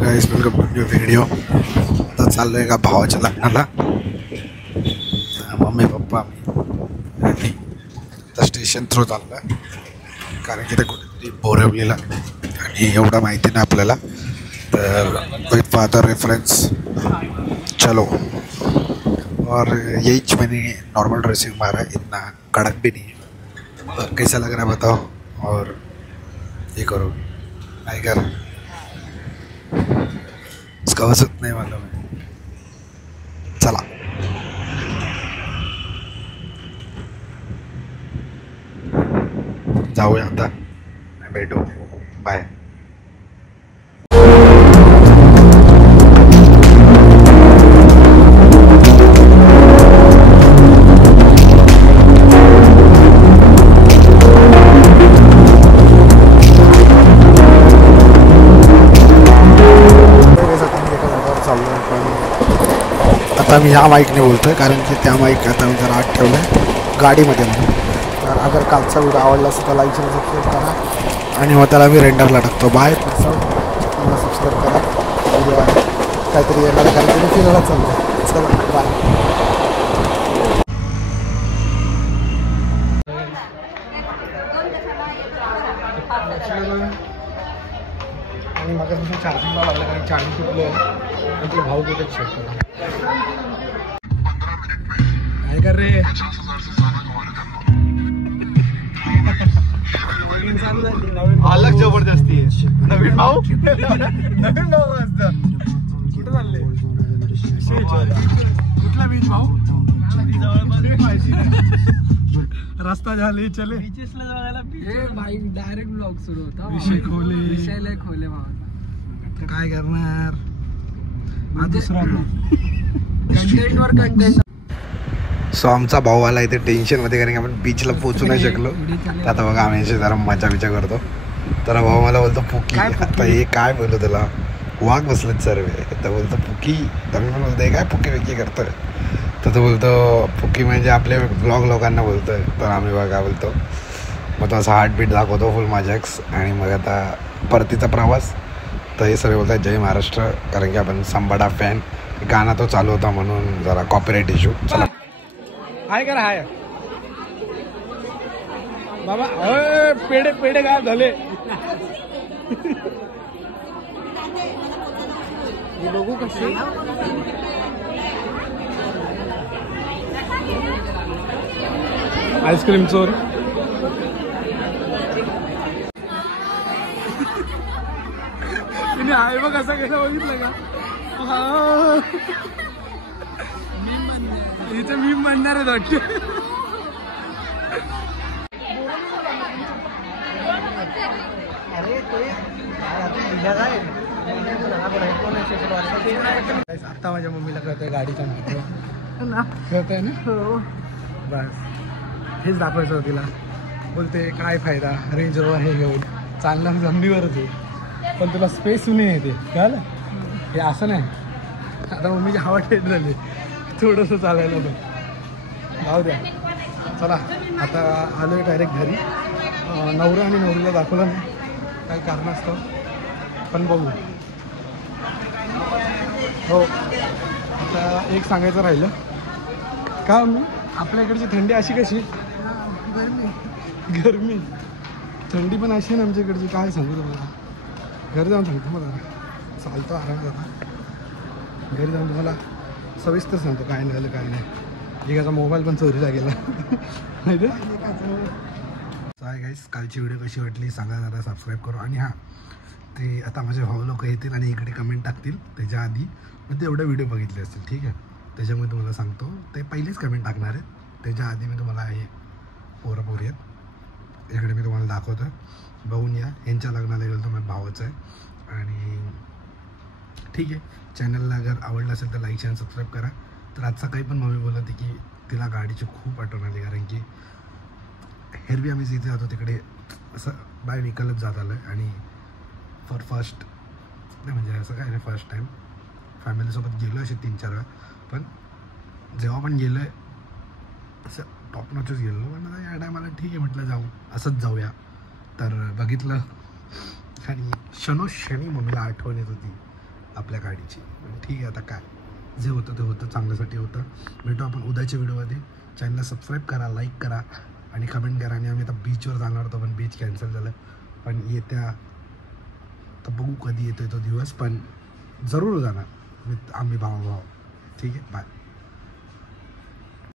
Guys welcome to new video. आता चाललोय का भावाच्या लग्नाला। मम्मी पप्पा मी आता स्टेशन थ्रू चाललोय कारण की ते कुठेतरी बोरवलीला आणि एवढं माहिती नहीं आपल्याला, तर विथ फादर रेफरेंस चलो। और यही मैंने नॉर्मल ड्रेसिंग मारा है, इतना कड़क भी नहीं है। तो कैसा लग रहा है बताओ, और ये करो नहीं कर इसका वजन नहीं मालूम है। चला जाऊया आता, भेटू, बाय। आता मी ह्या माईकने बोलतोय कारण की त्या माईक आता मी जरा आत ठेवलं आहे गाडीमध्ये म्हणून। तर अगर कालचा व्हिडिओ आवडला असेल तर लाईक आणि सबस्क्राईब करा आणि मग त्याला मी रेंडरला टाकतो। बाय, मला सबस्क्राईब करा, व्हिडिओ आहे काहीतरी येणार आहे कारण की मी फिरायला चाललो आहे। चला बाय। आणि मगापासून चार्जिंगला लागलं कारण चार्जिंग तुटलं आहे आणि ते भाऊ कुठे चेक करा काय कर रे। अलग जबरदस्ती आहे। नवीन भाऊ नवीन भाऊ असतं कुठे चालले? कुठला बीच भाऊ? रस्ता झाले चले बीचेसला जायला। हे भाई डायरेक्ट ब्लॉग सुरू होता, विषय खोले, विषय लय खोले भाऊ। काय करणार हा दुसरा कंटेंट वर कंटेंट। सो आमचा भाऊ आला इथे टेन्शनमध्ये कारण की आपण बीचला पोहोचू नाही शकलो। तर आता बघा आम्ही जरा मजा बिचा करतो। तर भाऊ मला बोलतो पुकी, आता हे काय बोलतो त्याला, वाघ बसलेत सर्व। तर बोलतो पुकी, तर मी पण बोलतो काय पुकी विकी करतोय। तर तो बोलतो पुकी म्हणजे आपले ब्लॉग लोकांना बोलतोय। तर आम्ही बघा बोलतो, मग तो असा हार्टबीट दाखवतो फुल माझ्याक्स। आणि मग आता परतीचा प्रवास। तर हे सगळे बोलतात जय महाराष्ट्र कारण की आपण संबाडा फॅन। गाणं तो चालू होता म्हणून जरा कॉपीराइट इश्यू। चला हाय करा हाय बाबा। पेढे पेढे काय झाले बघू कसे। आईस्क्रीम चोर आहे बघ कसा केला बघितलं का? इथे मी म्हणणार आहे वाटतं। आता माझ्या मम्मीला कळतंय गाडीचा महत्व, कळतंय ना? बस हेच दाखवायचं होतं तिला। बोलते काय फायदा रेंज रोवर हे घेऊन, चालणं जमिनीवरच आहे पण तुला स्पेस नाही येते, कळलं? हे असं नाही। आता मम्मीची हवा टेट झाली थोडंसं चालायला, पण जाऊ द्या। चला आता आलो आहे डायरेक्ट घरी। नवरा आणि नवरीला दाखवलं नाही काही कारणास्तव, पण बघू। हो आता एक सांगायचं राहिलं का, आपल्या इकडची थंडी अशी कशी, गरमी थंडी पण अशी आहे ना आमच्या इकडची, काय सांगू तुम्हाला। घरी जाऊन सांगतो मला, चालतो आराम जाता घरी जाऊन तुम्हाला सविस्तर सांगतो काय झालं काय नाही। एकाचा मोबाईल पण चोरीला गेला नाही तर काय गाईस। कालची व्हिडिओ कशी वाटली सांगा, जरा सबस्क्राईब करू। आणि हां, ते आता माझे भाऊ लोक येतील आणि इकडे कमेंट टाकतील त्याच्या आधी, मग ते एवढे व्हिडिओ बघितले असतील, ठीक आहे? त्याच्यामुळे तुम्हाला सांगतो ते पहिलेच कमेंट टाकणार आहेत, त्याच्या आधी मी तुम्हाला हे पोरं पोरी आहेत इकडे मी तुम्हाला दाखवतो, बघून या। यांच्या लग्नाला गेलो तर माझ्या भावाचं आहे। आणि ठीक आहे, चॅनलला अगर आवडलं असेल तर लाईक आणि सबस्क्राईब करा। तर आज सकाळी पण मम्मी बोलत होती की तिला गाडीची खूप आठवण आली कारण की एरवी आम्ही जिथे जातो तिकडे असं बाय व्हेकलच जात आलं आहे। आणि फर्स्ट नाही म्हणजे असं काय नाही, फर्स्ट टाईम फॅमिलीसोबत गेलो असे 3-4 वेळा, पण जेव्हा पण गेलो आहे असं टॉप नॉचच गेलो। पण आता या टायमाला ठीक आहे म्हटलं जाऊ, असंच जाऊया। तर बघितलं आणि शनोशनी मम्मीला आठवण येत होती आपल्या गाडीची. ठीक आहे, आता काय जे होतं ते होतं, चांगल्यासाठी होतं. भेटू आपण उद्याच्या व्हिडिओमध्ये. चॅनलला सबस्क्राईब करा, लाईक करा आणि कमेंट करा. आणि आम्ही आता बीचवर जाणार होतो पण बीच कॅन्सल झालं. पण येत्या तर बघू कधी येतो तो दिवस, पण जरूर जाणार आम्ही भाऊ. ठीक आहे, बाय.